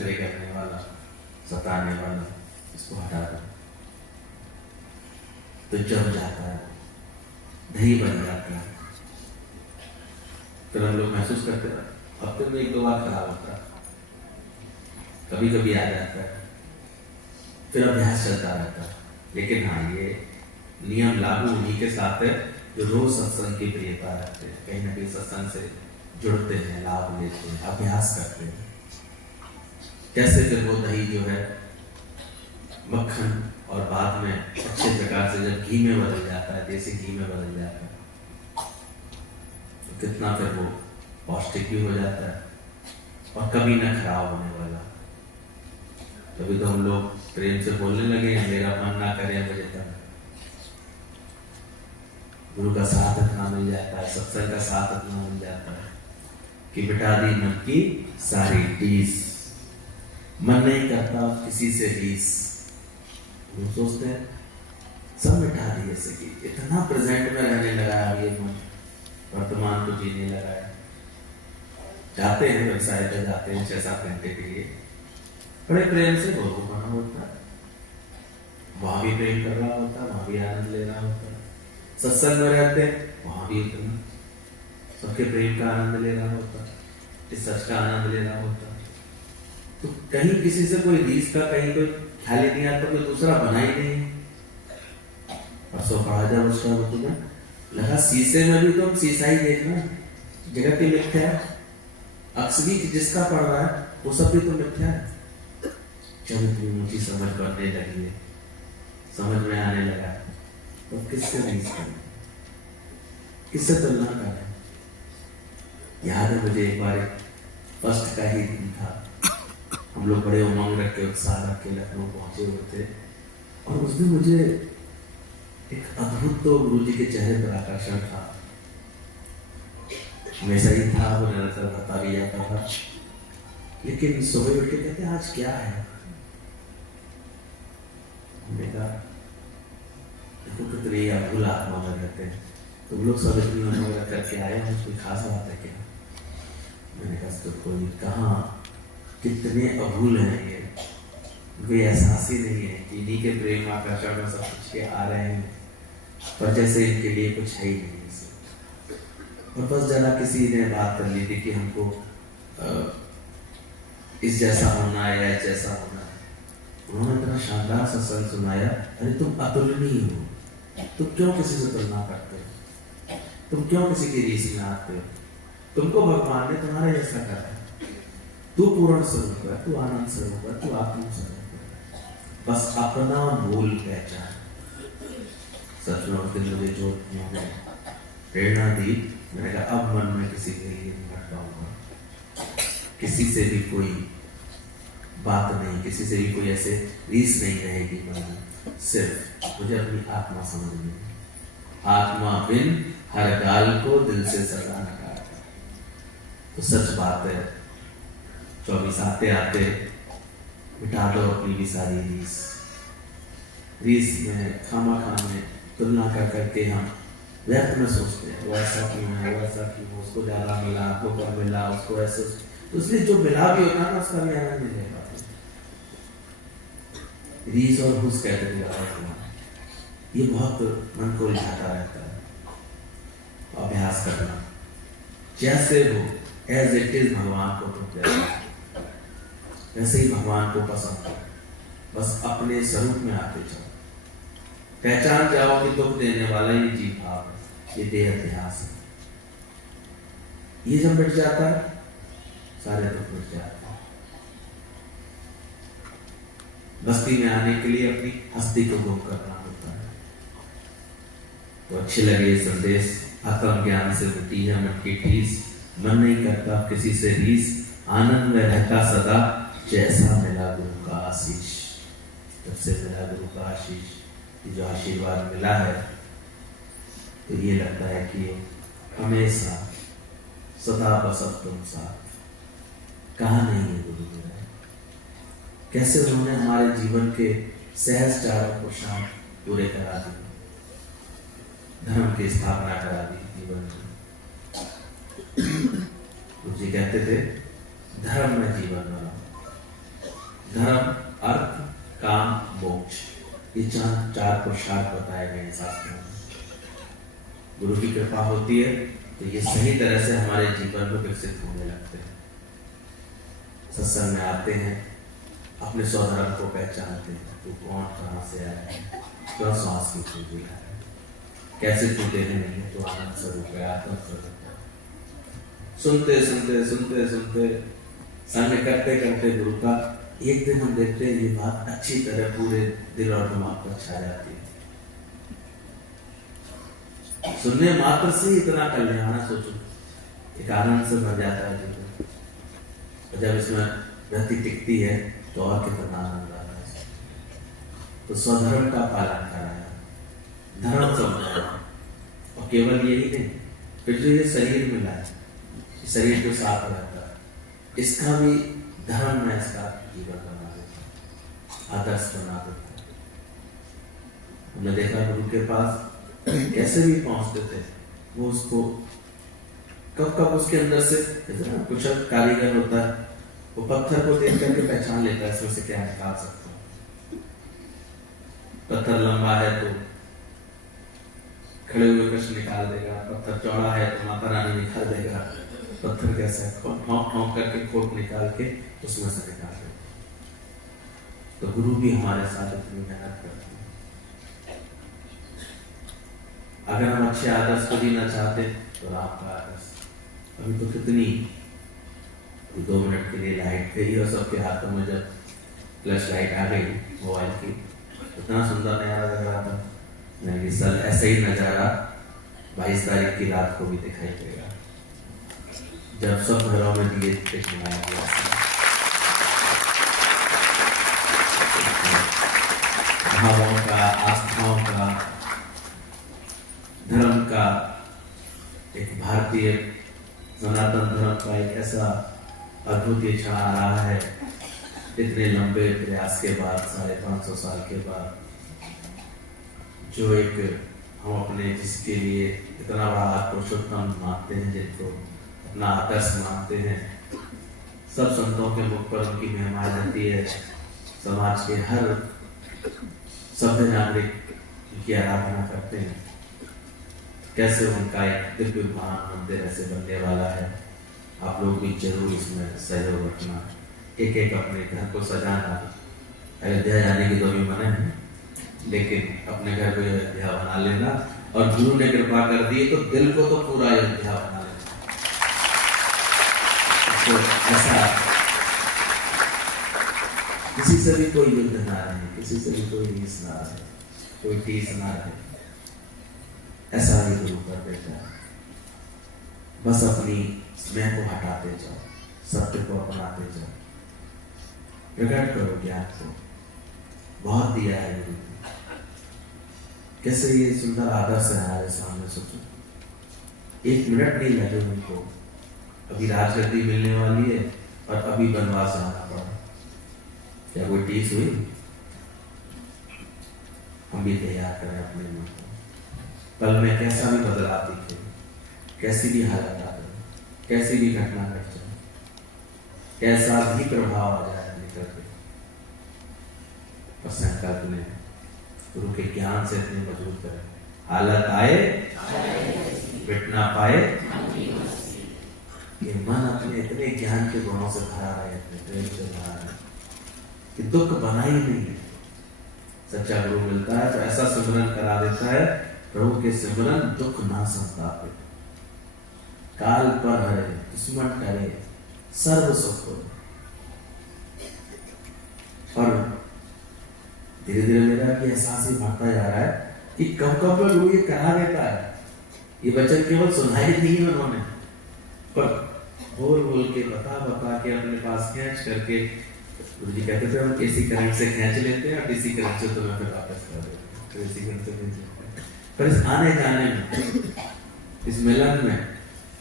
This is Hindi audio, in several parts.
नखरे करने वाला, सताने वाला, इसको हटा दो। तो जम जाता है, दही बन जाता है। फिर हम लोग महसूस करते हैं हफ्ते में 1-2 बार खराब होता है, कभी कभी आ जाता है, फिर अभ्यास चलता रहता है। लेकिन हाँ, ये नियम लागू उन्हीं के साथ है जो रोज सत्संग की प्रियता रखते हैं, कहीं ना कहीं सत्संग से जुड़ते हैं, लाभ लेते हैं, अभ्यास करते हैं। कैसे फिर वो दही जो है मक्खन और बाद में अच्छे प्रकार से जब घी में बदल जाता है, देसी घी में बदल जाता है, तो कितना फिर वो पौष्टिक भी हो जाता है और कभी ना खराब होने वाला। कभी तो हम लोग प्रेम से बोलने लगे, मेरा मन ना करे मुझे तब। गुरु का साथ इतना मिल जाता है, सत्संग का साथ इतना मिल जाता है कि मिटा दी मन की सारी टीस, मन नहीं करता किसी से रीस। लोग सोचते हैं सब मिटा दिए, जैसे कि इतना प्रेजेंट में रहने लगा है ये मन, वर्तमान को जीने लगा है। जाते हैं व्यवसाय पे, जाते हैं 6-7 घंटे के लिए, बड़े प्रेम से बहुत बना होता है, वहां भी प्रेम कर रहा होता है, वहां भी आनंद ले रहा होता है। सत्संग में रहते हैं, वहां भी इतना सबके प्रेम का आनंद ले रहा होता है, इस सच का आनंद ले रहा होता है। तो कहीं किसी से कोई रीस का कहीं कोई ख्याल ही नहीं आता, कोई दूसरा बना ही नहीं। परसों पढ़ा जब उसका वो तुम्हें लगा शीशे में भी तो शीशा ही देखना, जगत ही मिथ्या है, अक्स भी जिसका पढ़ रहा है वो सब भी तो मिथ्या है। जब इतनी ऊंची समझ बनने लगी है, समझ में आने लगा, तो किससे रीस करें, किससे तुलना करें। याद है मुझे एक बार फर्स्ट का ही दिन था, हम लोग बड़े उमंग रख के, उत्साह रख के लखनऊ पहुंचे हुए थे, और उस दिन मुझे एक अद्भुत तो गुरु जी के चेहरे पर आकर्षण था, हमेशा ही था, वो निरंतर बता भी जाता था। लेकिन सुबह उठ के कहते आज क्या है, देखा देखो कितनी अद्भुत आत्मा में रहते हैं, तो लोग सब इतनी उमंग रख करके आए हैं, कोई खास बात है क्या? मैंने कहा तो कोई कहाँ, कितने अभूल हैं ये, कोई एहसास ही नहीं है कि इन्हीं के प्रेम आकर्षण में सब कुछ के आ रहे हैं, पर जैसे इनके लिए कुछ है ही नहीं। और बस जरा किसी ने बात कर ली थी कि हमको इस जैसा होना है या इस जैसा होना है, उन्होंने इतना शानदार सत्संग सुनाया, अरे तुम अतुलनीय हो, तुम क्यों किसी से तुलना करते हो, तुम क्यों किसी की रीस में आते हो, तुमको भगवान ने तुम्हारे जैसा करा है, तू पूर्ण स्वरूप है, तू आनंद स्वरूप है, तू आत्म स्वरूप है, बस अपना मूल पहचान। सच में उस दिन मुझे जो प्रेरणा दी, मैंने कहा अब मन में किसी के लिए नहीं भटकाऊंगा, किसी से भी कोई बात नहीं, किसी से भी कोई ऐसे रीस नहीं रहेगी मन में, सिर्फ मुझे अपनी आत्मा समझनी है। आत्मा बिन हर गाल को दिल से सदा न काटा। तो सच बात है, 24 आते आते मिटा दो अपनी भी सारी रीस। रीस में खामा में तुलना कर करके हम व्यर्थ में सोचते हैं, वो ऐसा क्यों है, वो ऐसा क्यों, उसको ज्यादा मिला, आपको कम मिला, उसको ऐसे, तो इसलिए जो मिला भी होता है ना उसका भी आनंद नहीं ले पाते। रीस और हुस कहते हैं, ये बहुत मन को उलझाता रहता है। अभ्यास करना, जैसे हो एज इट इज भगवान को तुम वैसे ही भगवान को पसंद है, बस अपने स्वरूप में आते जाओ, पहचान जाओ कि दुख देने वाला ये जीव भाव है, ये देह अध्यास है। ये जब मिट जाता है सारे दुख मिट जाते हैं। बस्ती में आने के लिए अपनी हस्ती को गुम करना होता है। तो अच्छे लगे संदेश, आत्म ज्ञान से मिटी है मन की ठीस, मन नहीं करता किसी से रीस, आनंद में रहता सदा जैसा मिला गुरु का आशीष। जब से मिला गुरु का आशीष, जो आशीर्वाद मिला है, तो ये लगता है कि हमेशा सदा बसत तुम साथ। कहा नहीं है गुरु मेरा, कैसे उन्होंने हमारे जीवन के सहज चारों को शाम पूरे करा दिए, धर्म की स्थापना करा दी जीवन में। गुरु जी कहते थे धर्म में जीवन बनाओ, धर्म, अर्थ, काम, मोक्ष, ये चार पुरुषार्थ बताए गए हैं शास्त्रों में। गुरु की कृपा होती है तो ये सही तरह से हमारे जीवन में विकसित होने लगते हैं। सत्संग में आते हैं, अपने स्वधर्म को पहचानते हैं। तू कौन, कहाँ से आया है, क्यों श्वास की तू है, कैसे तू देने नहीं है, तो आनंद स्वरूप है, आत्म स्वरूप है। सुनते सुनते सुनते सुनते संग करते करते गुरु का एक दिन हम देखते हैं ये बात अच्छी तरह पूरे दिल और दिमाग पर छा जाती है। सुनने मात्र से इतना कल्याण, सोचो, एक आनंद से भर जाता है जीवन। और जब इसमें वृत्ति टिकती है तो और कितना आनंद आता है। तो स्वधर्म का पालन कराया, धर्म समझाया, और केवल यही नहीं, फिर जो ये शरीर मिला है, शरीर जो साथ रहता है, इसका भी धर्म में इसका जीवन बना देता, आदर्श बना देता। हमने देखा गुरु के पास कैसे भी पहुंचते थे, वो उसको कब कब उसके अंदर से कुछ कारीगर होता है, वो पत्थर को देख करके पहचान लेता है इसमें से क्या निकाल सकता है। पत्थर लंबा है तो खड़े हुए कृष्ण निकाल देगा, पत्थर चौड़ा है तो माता रानी निकाल देगा। पत्थर कैसा है, ठोंक ठोंक करके खोट निकाल के उसमें से निकाल देगा। तो गुरु भी हमारे साथ इतनी मेहनत करते हैं। अगर हम अच्छे आदर्श को जीना चाहते तो राम का आदर्श। अभी तो कितनी 2 मिनट के लिए लाइट गई और सबके हाथों में जब फ्लैश लाइट आ गई मोबाइल की, इतना सुंदर नजारा लग रहा था। नहीं सर, ऐसे ही नजारा 22 तारीख की रात को भी दिखाई देगा, जब सब घरों में दिए जलाया गया। भावों का, आस्थाओं का, धर्म का, एक भारतीय सनातन धर्म का एक ऐसा अद्भुत क्षण आ रहा है, इतने लंबे प्रयास के बाद, 550 साल के बाद, जो एक हम अपने जिसके लिए इतना बड़ा पुरुषोत्तम मानते हैं, जिनको अपना आदर्श मानते हैं, सब संतों के मुख पर उनकी महिमा रहती है। समाज के हर सभ्य नागरिक उनकी आराधना करते हैं। कैसे उनका एक दिव्य महान मंदिर ऐसे बनने वाला है। आप लोग भी जरूर इसमें सहयोग रखना, एक एक अपने घर को सजाना। अयोध्या जाने की तो भी मना है, लेकिन अपने घर को अयोध्या बना लेना, और गुरु ने कृपा कर दी तो दिल को तो पूरा अयोध्या बना लेना। तो ऐसा किसी से भी कोई युद्ध ना रहे, किसी से भी कोई रीस ना रहे, कोई टीस ना रहे, ऐसा ही गुरु कर देता है। बस अपनी स्नेह को हटाते जाओ, सत्य को अपनाते जाओ, प्रकट करो ज्ञान को। बहुत दिया है गुरु ने। कैसे ये सुंदर आदर्श है हमारे सामने। सोचो, 1 मिनट नहीं लगे उनको। अभी राजगद्दी मिलने वाली है और अभी वनवास जाना पड़ा। क्या कोई टीस हुई? हम भी तैयार करें अपने मन को। पल में कैसा भी बदलाव दिखे, कैसी भी हालत आ जाए, कैसी भी घटना घट जाए, कैसा भी प्रभाव आ जाए निकल के, पर संकल्प ने गुरु के ज्ञान से इतने मजबूत करें, हालत आए मिट ना पाए, कि मन अपने इतने ज्ञान के गुणों से भरा रहे, अपने प्रेम से भरा रहे कि दुख बना ही नहीं है। सच्चा गुरु मिलता है तो ऐसा सिमरन करा देता है, प्रभु के सिमरन दुख ना संतापे, काल पर हरे दुश्मन करे सर्व सुख। और धीरे धीरे मेरा भी एहसास ही बढ़ता जा रहा है कि कब कब गुरु ये करा देता है। ये वचन केवल सुनाई नहीं है उन्होंने, पर बोल बोल के बता बता के अपने पास खींच करके गुरु जी कहते थे हम किसी करंट से खींच लेते हैं और किसी करंट से तुम्हें फिर वापस कर देते हैं, किसी करंट से खींच लेते हैं। पर इस आने जाने में, इस मिलन में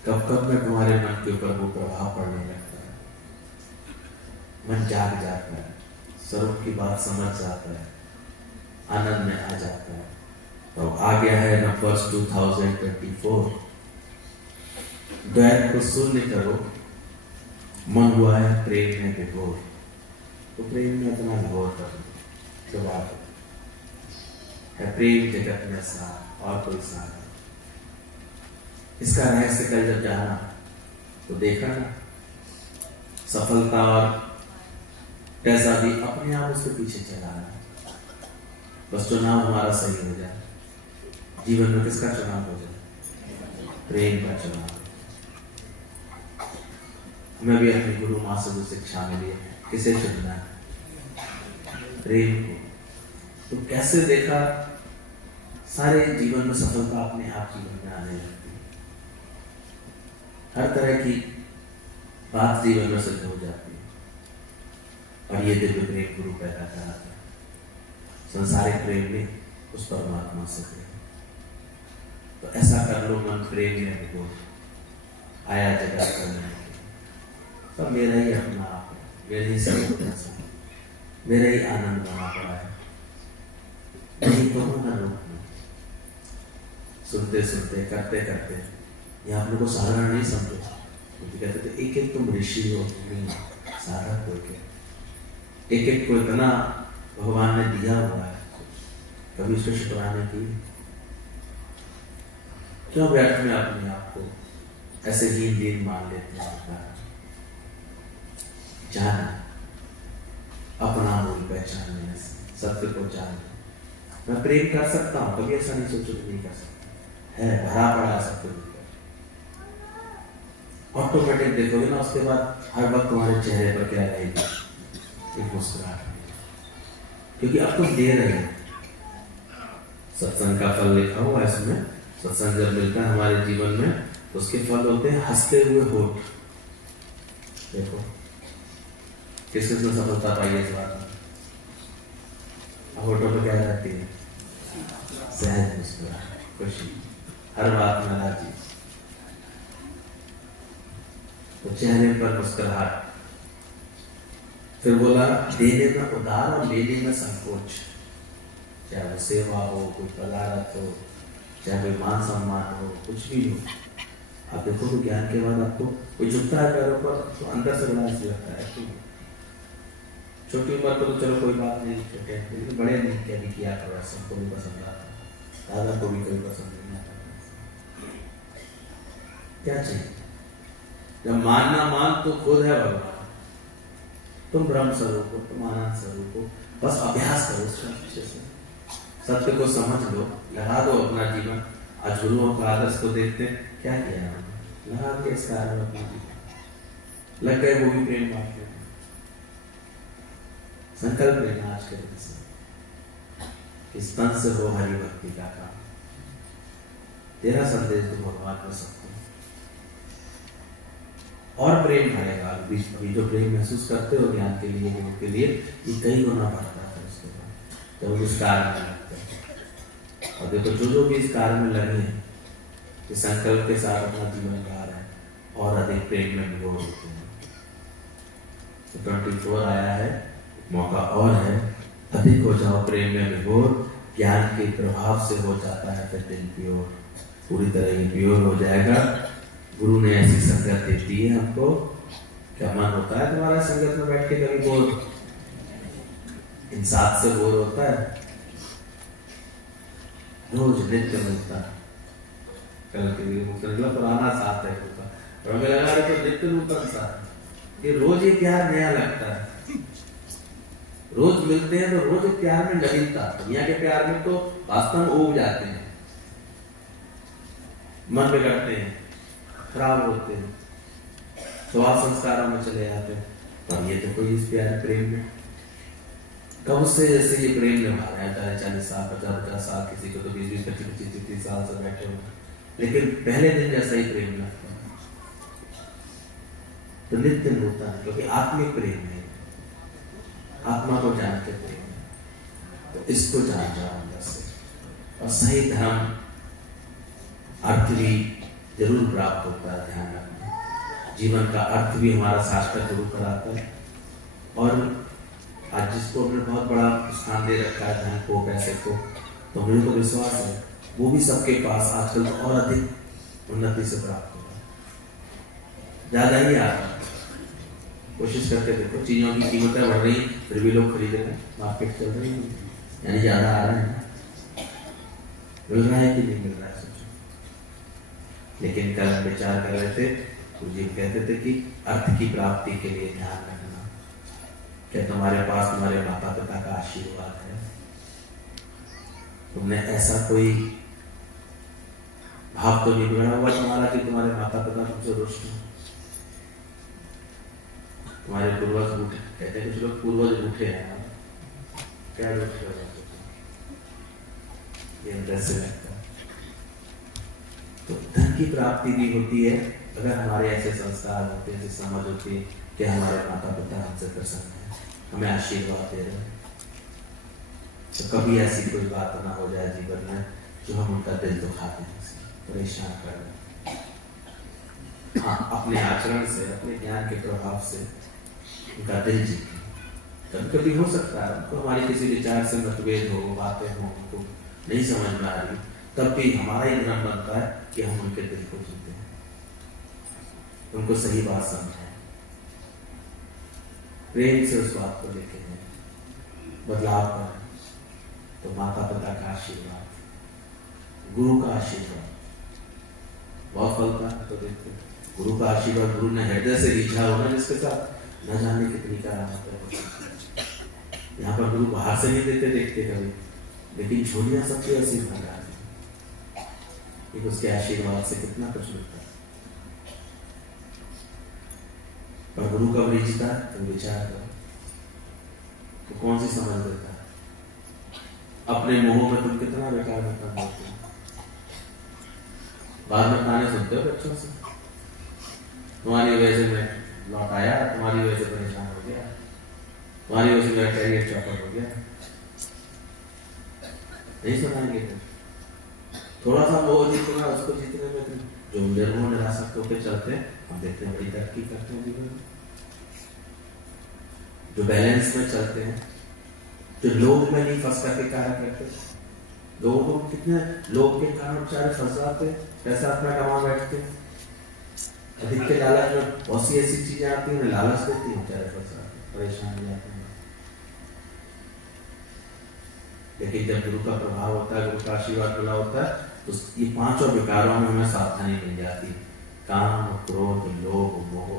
कब कब में तुम्हारे मन के ऊपर वो प्रभाव पड़ने लगता है, मन जाग जाता है, स्वरूप की बात समझ जाता है, आनंद में आ जाता है। तो आ गया है ना वर्ष 2024, द्वैत को शून्य करो, मन हुआ है प्रेम में विभोर। तो प्रेम में अपना घोर कर जवाब है प्रेम जगत में सार और कोई सार नहीं। इसका रहस्य कल जब जाना तो देखा ना, सफलता और पैसा भी अपने आप उसके पीछे चला रहा है। बस चुनाव हमारा सही हो जाए। जीवन में किसका चुनाव हो जाए? प्रेम का चुनाव। हमें भी अपने गुरु माँ से जो शिक्षा मिली है, किसे चुनना है? प्रेम को। तो कैसे देखा, सारे जीवन में सफलता अपने आप जीवन में आने लगती है। हर तरह की बात जीवन में सिद्ध हो जाती है। और ये दिव्य प्रेम गुरु पैदा कराता है। संसारिक प्रेम में उस परमात्मा से प्रेम। तो ऐसा कर लो मन प्रेम में डूबो, आया जगत करने के सब मेरा ही अपना आप है, मेरे ही सब मेरा ही आनंद बना पड़ा है। नहीं कहो ना रोकना। सुनते सुनते करते करते ये आप लोगों को साधारण नहीं समझो, क्योंकि कहते थे एक एक तुम ऋषि हो, नहीं साधक हो के एक एक को इतना भगवान ने दिया हुआ है, कभी उसको शुक्राने की क्यों व्यर्थ में अपने आप को ऐसे हीन दीन मान लेते हैं? जाना अपना मूल पहचानने, सत्य को जानना। मैं प्रेम कर सकता हूं, कभी ऐसा नहीं सोचो कि नहीं कर सकता है, भरा पड़ा सत्य ऑटोमेटिक देखोगे ना, उसके बाद हर वक्त तुम्हारे चेहरे पर क्या रहेगी? एक मुस्कुराहट, क्योंकि अब तुम दे रहे हो। सत्संग का फल लिखा हुआ है इसमें। सत्संग जब मिलता है हमारे जीवन में तो उसके फल होते हैं हंसते हुए होठ। देखो किस किस ने सफलता पाई है इस बात में? होठों पर क्या रहती है? सहज मुस्कुराहट, खुशी, हर बात में राजी। तो चेहरे पर मुस्कुराहट। फिर बोला देने में उदार और लेने में संकोच। चाहे वो सेवा हो, कोई पदार्थ हो, चाहे कोई मान सम्मान हो, कुछ भी हो। आप देखो तो ज्ञान के बाद आपको कोई झुकता है पैरों पर तो अंदर से बड़ा ऐसा लगता है। छोटी उम्र पर तो चलो कोई बात नहीं, छोटे लेकिन बड़े नहीं क्या भी किया करो, सबको भी पसंद आता है, दादा को भी कोई पसंद नहीं आता। क्या चाहिए? जब मानना मान तो खुद है भगवान। तुम ब्रह्म स्वरूप हो, तुम आनंद स्वरूप हो, बस अभ्यास करो अच्छे से, सत्य को समझ लो, लगा दो अपना जीवन। आज गुरुओं का आदर्श को देखते हैं, क्या किया लगा के इस कार्य में अपना जीवन लग गए, वो भी प्रेम बात करते। संकल्प लेना आज के दिन से, इस तन से हो हरि भक्ति का काम। तेरा संदेश तुम भगवान कर सकते हो और प्रेम बढ़ेगा। अभी जो प्रेम महसूस करते हो ज्ञान के लिए, गुरु के लिए, ये कई गुना बढ़ता है उसके बाद जब इस कार्य में लगते हैं। और देखो जो भी इस कार्य में लगे हैं, इस संकल्प के साथ अपना जीवन गा रहे हैं और अधिक प्रेम में विभोर होते हैं। 24 आया है, मौका और है, अधिक हो जाओ प्रेम में विभोर, ज्ञान के प्रभाव से हो जाता है फिर दिल प्योर, पूरी तरह ही प्योर हो जाएगा। गुरु ने ऐसी संगत देती है हमको। क्या मन होता है तुम्हारा संगत में बैठ के कभी बोर? इंसान से बोर होता है? रोज नित्य मिलता है। कल के लिए पुराना साथ है और हमें लगा रहे तो नित्य नूतन साथ, ये रोज ये प्यार नया लगता है। रोज मिलते हैं तो रोज प्यार में नवीनता। दुनिया के प्यार में तो वास्तव में उब जाते हैं, मन बिगड़ते हैं, खराब होते हैं, स्वभाव संस्कारों में चले जाते हैं। पर ये तो कोई इस प्यार प्रेम में कब से जैसे ये प्रेम निभा रहा है, 40 साल 50 साल, किसी को तो 20 25 30 साल से बैठे हुए, लेकिन पहले दिन जैसा ही प्रेम लगता है। तो नित्य नूतन, क्योंकि आत्मिक प्रेम है, आत्मा को जानते प्रेम है। तो इसको जान जाओ अंदर से, और सही धर्म अर्थ भी जरूर प्राप्त होता है। ध्यान रखना, जीवन का अर्थ भी हमारा शास्त्र जरूर कराता है। और आज जिसको हमने बहुत बड़ा स्थान दे रखा है, धन को, पैसे को, तो मुझे तो विश्वास है वो भी सबके पास आजकल और अधिक उन्नति से प्राप्त होगा, ज्यादा ही आता है। कोशिश करके देखो, चीजों की कीमतें बढ़ रही फिर भी लोग खरीद रहे हैं, मार्केट चल रही है, यानी ज्यादा आ रहे हैं, मिल रहा है कि नहीं मिल रहा है सोचो। लेकिन कल हम विचार कर रहे थे, तो जी कहते थे कि अर्थ की प्राप्ति के लिए ध्यान रखना, क्या तुम्हारे पास तुम्हारे माता पिता का आशीर्वाद है? तुमने ऐसा कोई भाव तो नहीं बना हुआ तुम्हारा कि तुम्हारे माता पिता तुमसे रुष्ट हैं? तुम्हारे पूर्वज रूठे, कहते हैं कुछ लोग पूर्वज रूठे हैं, क्या रूठे हो जाते, ये अंदर से लगता है। तो धन की प्राप्ति भी होती है अगर हमारे ऐसे संस्कार होते हैं, ऐसी समझ होती है कि हमारे माता पिता हमसे प्रसन्न है, हमें आशीर्वाद दे रहे हैं। तो कभी ऐसी कोई बात ना हो जाए जीवन में जो हम उनका दिल दुखाते हैं, परेशान कर रहे हैं। हाँ, अपने आचरण से, अपने ज्ञान के प्रभाव से उनका दिल जीते। कभी कभी हो सकता है उनको हमारी किसी विचार से मतभेद हो, बातें हो, उनको नहीं समझ में आ रही, तब भी हमारा ही धर्म बनता है कि हम उनके दिल को जीते हैं, उनको सही बात समझाएं, प्रेम से उस बात को लेके हैं, बदलाव करें। तो माता पिता का आशीर्वाद, गुरु का आशीर्वाद बहुत फलता है। तो देखते गुरु का आशीर्वाद, गुरु ने हृदय से रीझा होना जिसके साथ, न जाने कितनी करामत है। यहाँ पर गुरु बाहर से नहीं देते देखते कभी, लेकिन झोलियां सबकी ऐसी भर जाती, उसके आशीर्वाद से कितना कुछ मिलता है। पर गुरु कब रीझता है? तुम विचार करो, तो कौन सी समझ देता है? अपने मोह में तुम कितना बेकार बता देते हो। बाद में ताने सुनते हो बच्चों से, तुम्हारी वजह से मैं लौट आया, तुम्हारी वजह से परेशान हो गया, तुम्हारी वजह से मेरा कैरियर चौपट हो गया। नहीं सुनाएंगे तुम, थोड़ा सा मोह जीतना, उसको जीतने में तुम जो निर्मोह निराशक होकर चलते हैं, हम देखते हैं बड़ी तरक्की करते हैं जीवन में। जो बैलेंस में चलते हैं, जो लोग में नहीं फंस करके कार्य करते, लोगों को कितने लोग के कारण बेचारे फंस जाते, पैसा अपना कमा बैठते, अधिक के लालच में बहुत सी ऐसी चीजें आती हैं, लालच देती हैं, बेचारे फंस जाते, परेशान हो जाते हैं। लेकिन जब गुरु का प्रभाव होता है, गुरु का आशीर्वाद मिला होता है, तो ये पांचों विकारों में हमें सावधानी मिल जाती, काम, क्रोध, लोभ, मोह,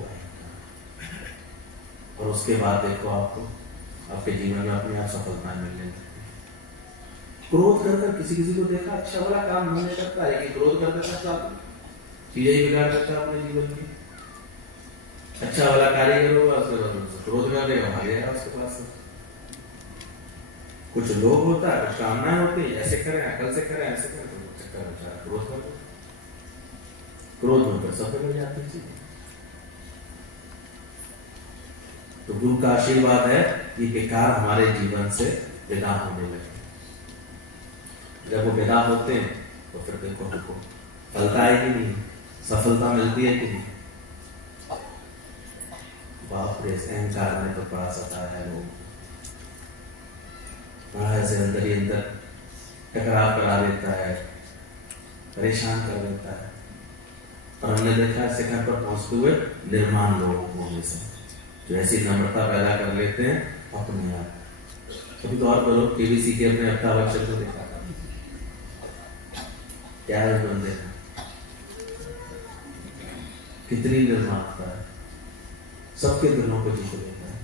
और उसके बाद देखो आपको आपके जीवन में अपने आप सफलता मिलने लगती। क्रोध कर किसी किसी को देखा अच्छा वाला काम नहीं करता है, लेकिन क्रोध कर देता साथ चीजें ही बिगाड़ देता है अपने जीवन की। अच्छा वाला कार्य करोगा, उसके क्रोध कर देगा, भागेगा उसके पास से। कुछ लोभ होता है, कुछ कामनाएं होती है, ऐसे करें, कल से करें, ऐसे करें, तो चक्कर अच्छा क्रोध कर दो, क्रोध होकर सब बिगड़ जाती चीजें। तो गुरु का आशीर्वाद है कि बेकार हमारे जीवन से विदा होने लगे। जब वो विदा होते हैं तो फिर देखो हमको फलता है कि नहीं, सफलता मिलती है कि नहीं। बाप रे, अहंकार ने तो बड़ा सताया है लोग, बड़ा ऐसे अंदर ही अंदर टकराव करा देता है, परेशान कर देता है। और हमने देखा है शिखर पर पहुंचते हुए निर्माण लोगों को हमेशा जो ऐसी नम्रता पैदा कर लेते हैं अपने आप। कभी तो और लोग टीवी के अपने अमिताभ बच्चन को देखा था, क्या है बंदे कितनी निर्माणता है, सबके दिलों को जीत लेता है।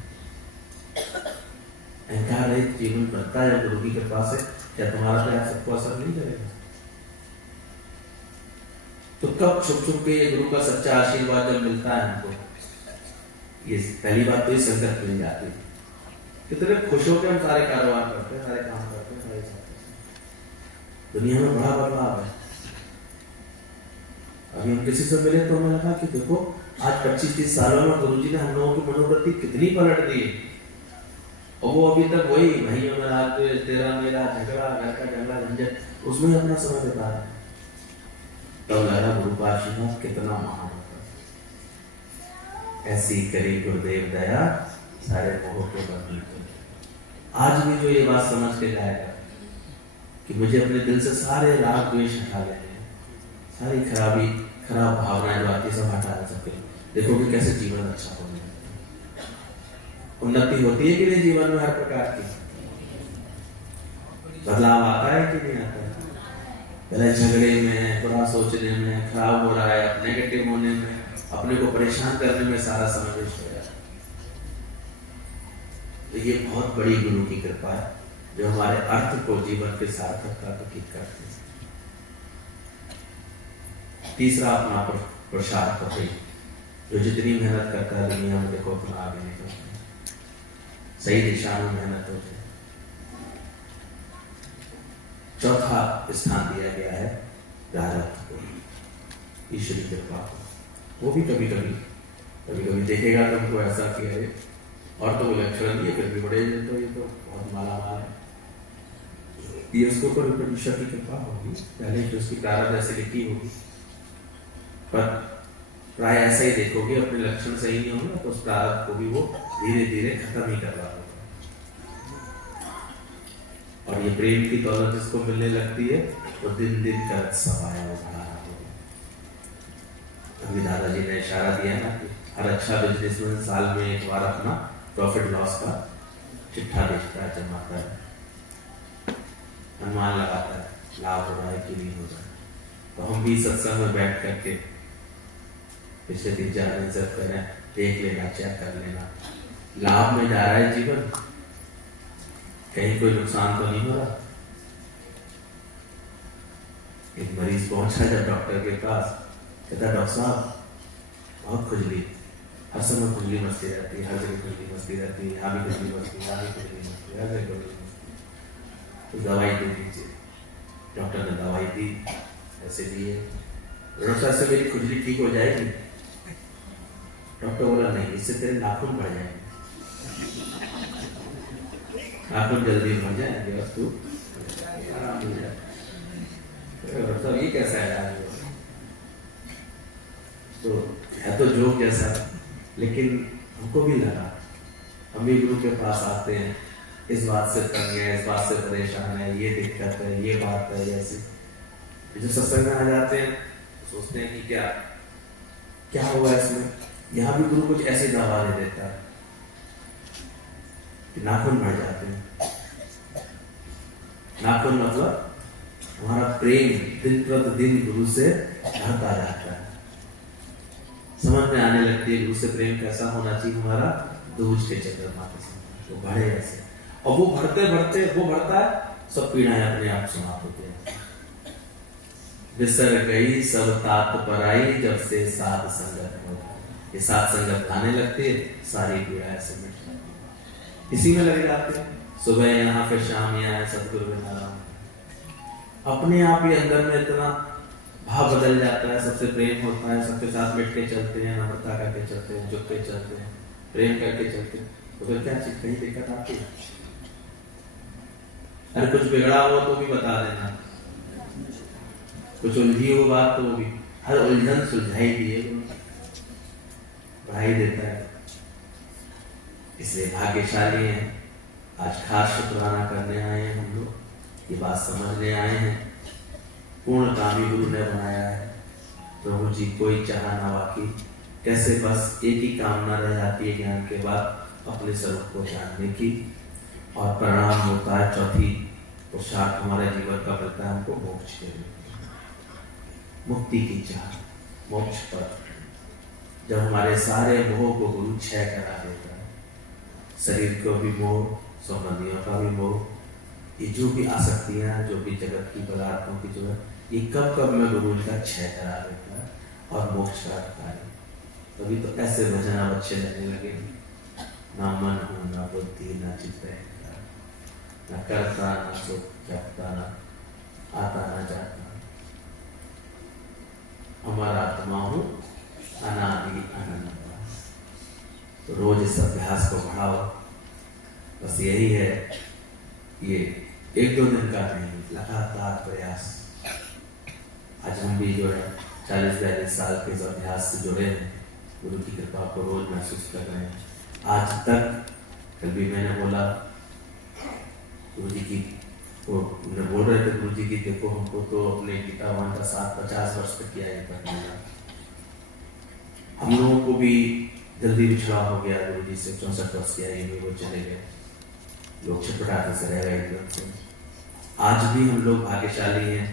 अहंकार एक जीवन बनता है गुरु की कृपा से, क्या तुम्हारा प्यार सबको असर नहीं करेगा? तो कब छुप छुप के ये गुरु का सच्चा आशीर्वाद जब मिलता है हमको, ये पहली बात तो ये संकट मिल जाती है, कितने खुश होकर हम सारे कारोबार करते हैं, सारे काम करते हैं, सारे करते हैं। दुनिया में बड़ा बदलाव है। अभी हम किसी से मिले तो हमें लगा कि देखो आज 25-30 सालों में गुरुजी ने हम लोगों की मनोवृत्ति कितनी पलट दी, और वो अभी तक वही भाइयों में रात तेरा मेरा झगड़ा, घर का झगड़ा झंझट, उसमें अपना समय बिता रहा है। तब लगा गुरु का आशीर्वाद कितना महान होता है। ऐसी करी गुरुदेव दया, सारे मोह के बंधन को। आज भी जो ये बात समझ के जाएगा कि मुझे अपने दिल से सारे राग द्वेष हटा लेने हैं, सारी खराब भावनाएं जो आती है सब हटा सके, देखोगे कैसे जीवन अच्छा होने लगता है। उन्नति होती है कि नहीं जीवन में हर प्रकार की? बदलाव आता है कि नहीं आता है? पहले झगड़े में, बुरा सोचने में, खराब हो रहा है, नेगेटिव होने में, अपने को परेशान करने में सारा समय वेस्ट हो जाता है। तो ये बहुत बड़ी गुरु की कृपा है जो हमारे अर्थ को, जीवन के सार्थकता को ठीक करते हैं। तीसरा अपना पुरुषार्थ पकड़ी, जो जितनी मेहनत करता है दुनिया में देखो उतना आगे निकलता है, सही दिशा में मेहनत हो जाए। चौथा स्थान दिया गया है प्रारब्ध को, ईश्वरी कृपा को। वो भी कभी कभी देखेगा तुमको ऐसा कि अरे और तो वो लक्षण नहीं है, फिर भी बड़े तो ये तो बहुत मालामाल है, ये उसको ऊपर ईश्वर की कृपा होगी, पहले जो उसकी प्रारब्ध ऐसे लिखी होगी। पर प्राय ऐसा ही देखोगे, अपने लक्षण सही नहीं होंगे तो उस प्रारब्ध को भी वो धीरे धीरे खत्म ही कर रहा होगा। और ये प्रेम की दौलत जिसको मिलने लगती है वो दिन दिन कर सवाया उठा रहा होगा। अभी दादाजी ने इशारा दिया ना कि हर अच्छा बिजनेसमैन साल में एक बार अपना प्रॉफिट लॉस का चिट्ठा देखता है, जमाता है, अनुमान लगाता है लाभ हो रहा है कि नहीं हो रहा है। तो हम भी सत्संग में बैठ करके पिछले 3-4 दिन से करें, देख लेना, चेक कर लेना, लाभ में जा रहा है जीवन, कहीं कोई नुकसान तो नहीं हो रहा। एक मरीज पहुंचा जब डॉक्टर के पास, कहता डॉक्टर साहब बहुत खुजली, हर समय खुजली मस्ती रहती है, हर जगह खुजली मस्ती रहती है, यहाँ भी खुजली मस्ती, यहाँ भी खुजली मस्ती, हर जगह खुजली मस्ती, तो दवाई दे दीजिए। डॉक्टर ने दवाई दी, ऐसे दिए, डॉक्टर साहब से मेरी खुजली ठीक हो जाएगी? डॉक्टर बोला नहीं, इससे तेरे नाखून बढ़ जाएंगे, नाखून जल्दी बढ़ जाएंगे और तू आराम मिल जाए। डॉक्टर ये कैसा इलाज है? तो है तो जोक जैसा, लेकिन हमको भी लगा, हम भी गुरु के पास आते हैं, इस बात से तंग है, इस बात से परेशान है, ये दिक्कत है, ये बात है, ऐसी। जो सत्संग में आ जाते हैं सोचते हैं कि क्या हुआ इसमें। यहाँ भी गुरु कुछ ऐसी दवा दे देता है कि नाखून बढ़ जाते हैं। नाखून मतलब हमारा प्रेम दिन प्रतिदिन गुरु से बढ़ता जाता है, समझ में आने लगती है गुरु से प्रेम कैसा होना चाहिए हमारा, दूज के चंद्रमा के समय वो बढ़े ऐसे, और वो बढ़ते बढ़ते वो बढ़ता है, सब पीड़ाएं अपने आप समाप्त होती है। बिसर गई सब तात पराई, जब से साध संगत हो, ये साध संगत आने लगती है, सारी पीड़ाएं से मिट जाती है, इसी में लगे जाते हैं। सुबह यहाँ फिर शाम यहाँ, सतगुरु में नाम, अपने आप ही अंदर में इतना भाव बदल जाता है, सबसे प्रेम होता है, सबके साथ मिट के चलते हैं, नम्रता करके चलते हैं, झुक के चलते हैं, प्रेम करके चलते हैं, तो फिर क्या चीज कहीं दिक्कत आती है? अरे कुछ बिगड़ा हो तो भी बता देना, कुछ उलझी हो बात तो भी, हर उलझन सुलझाई दिए, बढ़ाई देता है। इसलिए भाग्यशाली हैं, आज खास शुक्राना करने आए हैं हम लोग, ये बात समझने आए हैं। पूर्ण कामी गुरु ने बनाया है प्रभु जी, कोई चाह ना बाकी, कैसे बस एक ही कामना रह जाती है ज्ञान के बाद, अपने स्वरूप को जानने की, और परिणाम होता है चौथी पुरुषार्थ हमारे जीवन का मिलता है हमको, मोक्ष के लिए, मुक्ति की चाह, मोक्ष पर। जब हमारे सारे मोह को गुरु क्षय करा देता है, शरीर को भी मोह, संबंधियों का भी मोह, ये जो भी आसक्तियां, जो भी जगत की पदार्थों की जो है, ये कब कब में गुरु का क्षय करा देता है और मोक्ष का कार्य। तभी तो ऐसे भजन अब अच्छे लगने लगे, ना मन हो, ना बुद्धि, ना चित्त, ना करता, ना सुख जपता, ना आता ना जाता, हमारा आत्मा हूँ अनादि अनंत। तो रोज इस अभ्यास को बढ़ाओ, बस यही है, ये 1-2 दिन का नहीं, लगातार प्रयास। आज हम भी जो है 40-42 साल के इस अभ्यास से जुड़े हैं, गुरु की कृपा को रोज महसूस कर रहे हैं। आज तक, कल भी मैंने बोला गुरु जी की, वो बोल रहे थे गुरु जी की, देखो हमको तो अपने गीतावान का साथ 50 वर्ष तक किया है, हम लोगों को भी जल्दी बिछड़ा हो गया गुरु जी से, 64 वर्ष की आयु में वो चले गए। लोग छटपटाते से रह गए एकदम से। आज भी हम लोग भाग्यशाली हैं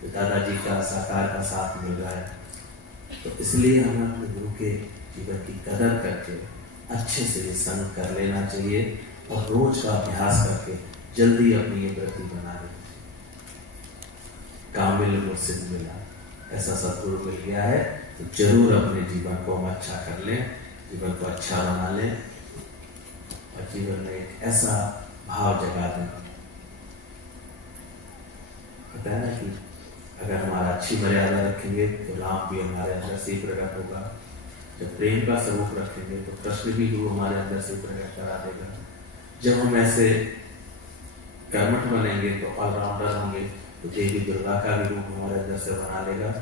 तो दादाजी का साकार का साथ मिल रहा है। तो इसलिए हमें अपने गुरु के जीवन की कदर करके अच्छे से ये संग कर लेना चाहिए और रोज का अभ्यास करके जल्दी अपनी ये वृत्ति बना लेना चाहिए। कामिल मुझसे मिला, ऐसा सदगुरु मिल गया है तो जरूर अपने जीवन को हम अच्छा कर लें, जीवन को अच्छा बना लें और जीवन में एक ऐसा भाव जगा दें। पता है ना कि अगर हमारा अच्छी मर्यादा रखेंगे तो राम भी हमारे अंदर से प्रकट होगा। जब प्रेम का स्वरूप रखेंगे तो कृष्ण भी गुरु हमारे अंदर से प्रकट करा देगा। जब हम ऐसे कर्मठ बनेंगे तो ऑलराउंडर होंगे तो देवी दुर्गा का भी रूप हमारे अंदर से बना लेगा।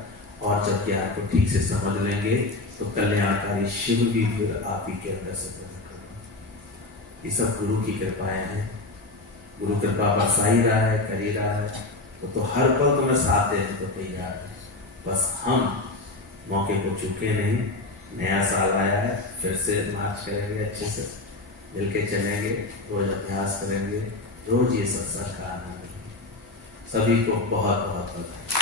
और जब ज्ञान को ठीक से समझ लेंगे तो कल्याणकारी शिव भी फिर आप ही के अंदर से प्रकट होगा। ये सब गुरु की कृपाएं हैं। गुरु कृपा बरसा ही रहा है, कर ही रहा है। तो हर पल तुम्हें साथ देने को तैयार है। बस हम मौके को चूके नहीं। नया साल आया है, फिर से मार्च करेंगे, अच्छे से मिलके चलेंगे, रोज अभ्यास करेंगे, रोज ये सत्संग का आनंद। सभी को बहुत बहुत बधाई।